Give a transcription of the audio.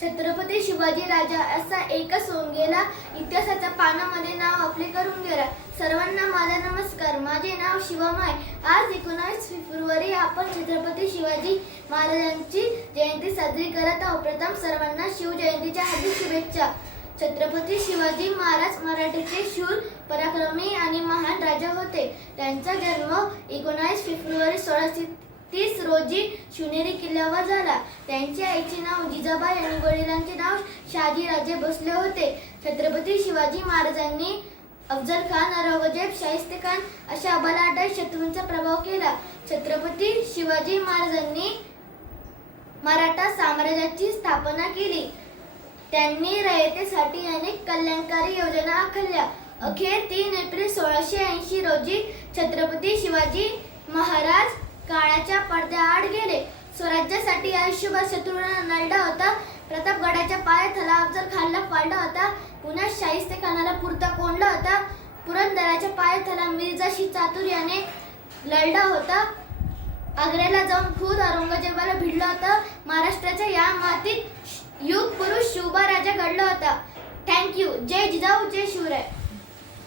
छत्रपती शिवाजी राजा असा एका सोंगेला इतिहासाच्या पानामध्ये नाव आपले करून गेला. सर्वांना माझा नमस्कार. माझे नाव शिवमाय. आज 19 फेब्रुवारी आपण छत्रपती शिवाजी महाराजांची जयंती साजरी करत आहोत. प्रथम सर्वांना शिवजयंतीच्या हार्दिक शुभेच्छा. छत्रपती शिवाजी महाराज मराठीचे शूर, पराक्रमी आणि महान राजा होते. त्यांचा जन्म 19 फेब्रुवारी 1630 रोजी शिवनेरी किल्ल्यावर झाला. त्यांच्या आईचे नाव जिजाबाई आणि वडिलांचे नाव शहाजीराजे भोसले होते. छत्रपती शिवाजी महाराजांनी अफजल खान, औरंगजेब, शाहिस्ते खान अशा बलाढ्य शत्रूंचा प्रभाव केला. छत्रपती शिवाजी महाराजांनी मराठा साम्राज्याची स्थापना केली. त्यांनी रयतेसाठी अनेक कल्याणकारी योजना आखल्या. अखेर 3 एप्रिल 1680 रोजी छत्रपती शिवाजी महाराज काळाच्या पडद्याआड गेले. स्वराज्यासाठी आयुष्यभर शत्रूंना लढला होता. प्रतापगडाच्या पायथ्याला अफजल खानला पाडला होता. पुण्यात शाहिस्ते खानाला पुरता कोंडला होता. पुरंदराच्या पायथ्याला मिर्जाशी चातुर्याने लढला होता. आग्र्याला जाऊन खुद औरंगजेबाला भिडला होता. महाराष्ट्राच्या या मातीत युग पुरुष शिवबा राजा घडला होता. थँक्यू. जय जिजाऊ, जय शिवराय.